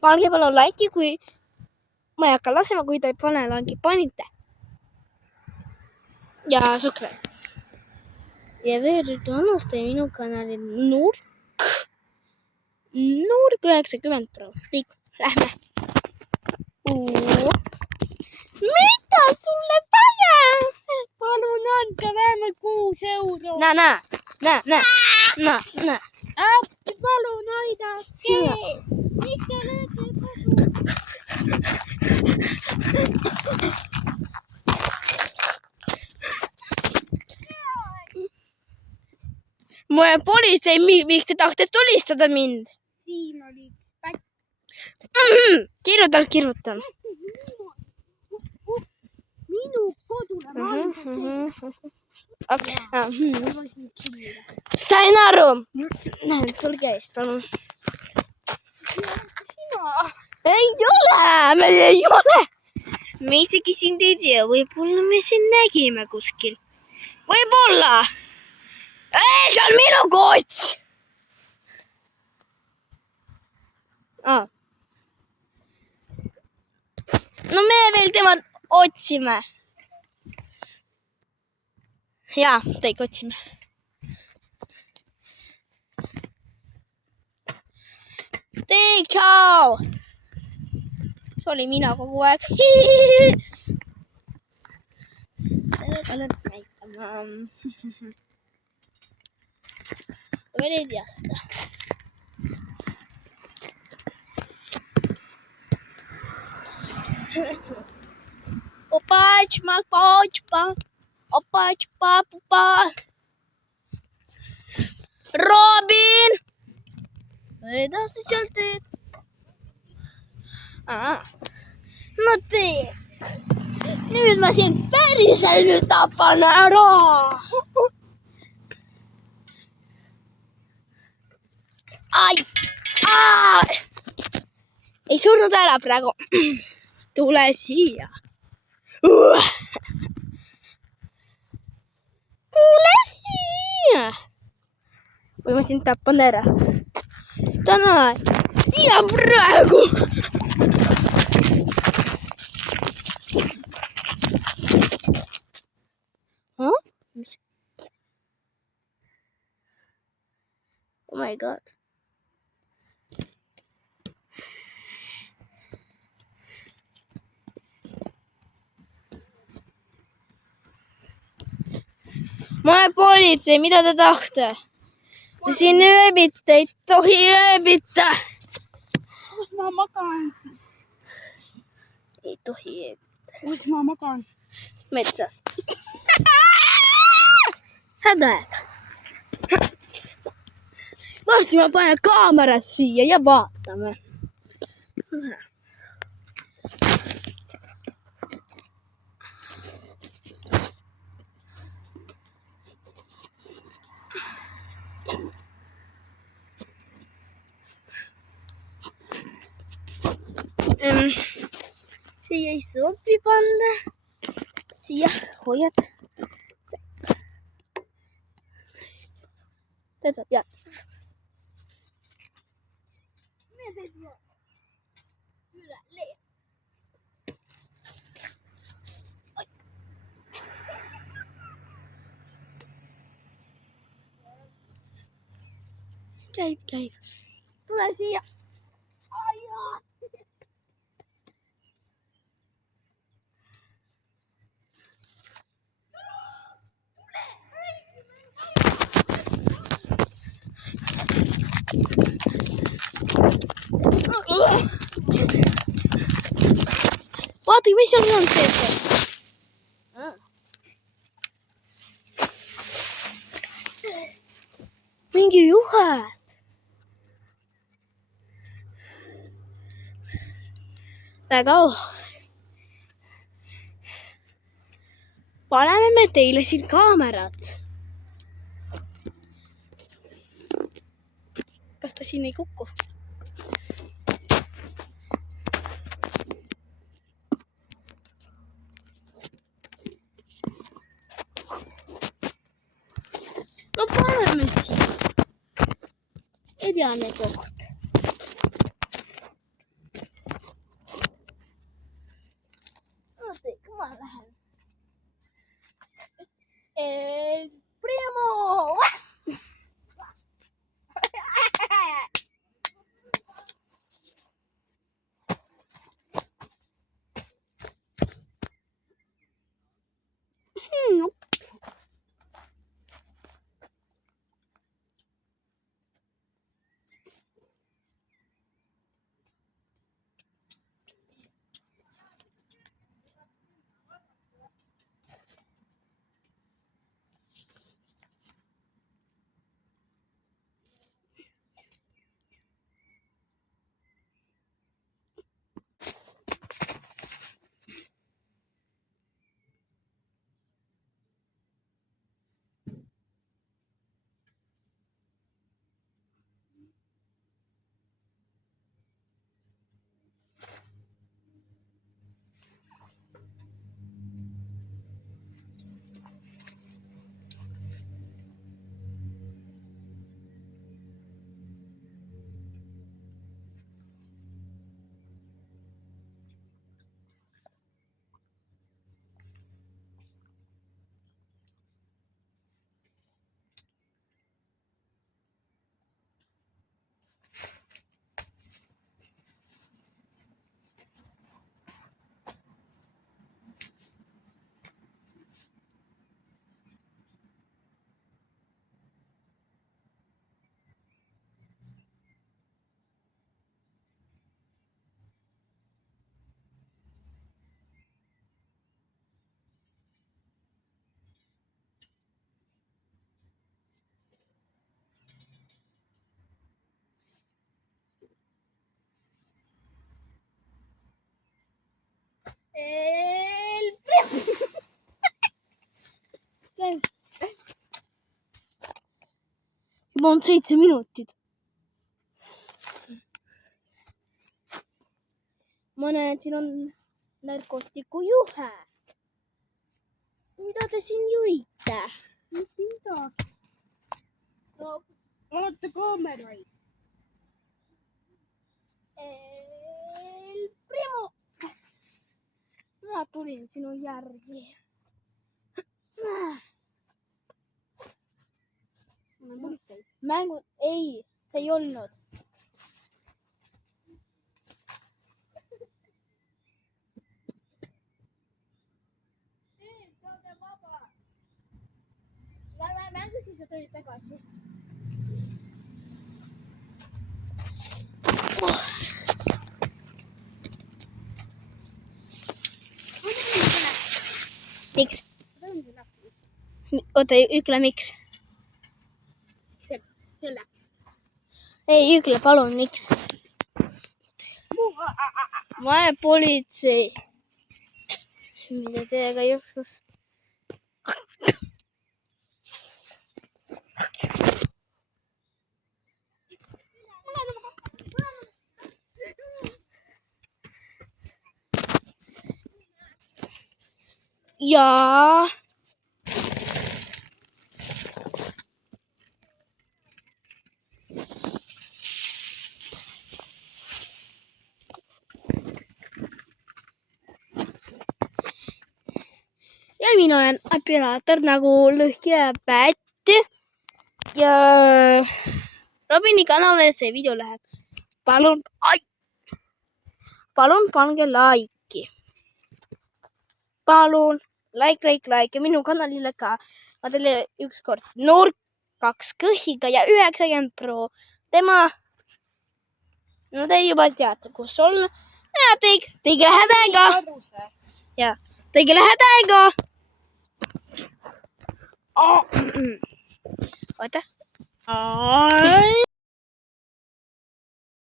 Pange palun laiki, kui ma ei hakka lasema, kui te ei pane laiki. Panite. Ja suhkre. Ja veel alusta minu kanali Nurk 90 Liik, lähme. Mida sulle vaja? Palun anda vähemalt 6 €. Näe. Äkki palun aidake. Miks te lööte kodu? Ma olen politsei, miks te tahate tulistada mind? Siin oli üks pätt. Kirjutan. Minu kodule Sain aru. Tulge eest, palun. Sina. Ei ole, meil ei ole. Me isegi sind ei tea, võib-olla me sind nägime kuskil. Võib-olla. Ei, see on minu kots. No me veel temad otsime. Jaa, teik otsime. Teik, tšau! See oli mina kogu aeg. Sellega nüüd näitama. Veel ei tea seda. Opa. Robin! Mida sa seal teed? No tee. Nüüd ma sind päriselt tapan ära. Ai! Ei surnud ära praegu. Tule siia. Tule siia. Või ma sind tapan ära. Täna ja praegu. Mis? Oh my god. Ma olen politsei, mida te tahte? Siin ööbite, ei tohi ööbita. Kus ma magan siis? Ei tohi ööbita. Kus ma magan? Metsas. Hädaeg. Varsti ma panen kaamerad siia ja vaatame. Siia ei sobi panna. Siia hoiad. Tätä pian. Käy. Tule siia. Ajaa. Vaata, mis seal on sees. Mingi juhet. Väga paneme me teile siin kaamerad. Kas ta siin ei kukku? No paneme siin. Ideaalne koht. Juba on 7 minutit. Ma näen, siin on narkootiku juhe. Mida te siin jõite? Mitte midagi. No, vaata kaameraid. El primo. Ma tulin sinu järgi. Mängud, ei, see ei olnud. Lähme mängu, siis sa tulid tagasi. Miks? Oota, ütle miks. Selleks. Ei, ütle palun, miks? Vahepolitsei. Mida teiega juhtus? Jaa. Ja mina olen operaator nagu Lõhki ja Pätt. Ja Robini kanalile see video läheb. Palun pange laiki. Palun like ja minu kanalile ka. Ma teile ükskord Nurk 2 kõhiga ja 90 Pro. Tema, no te juba teate, kus on. Ja teige lähedega. Ja, teige lähedega. Oota.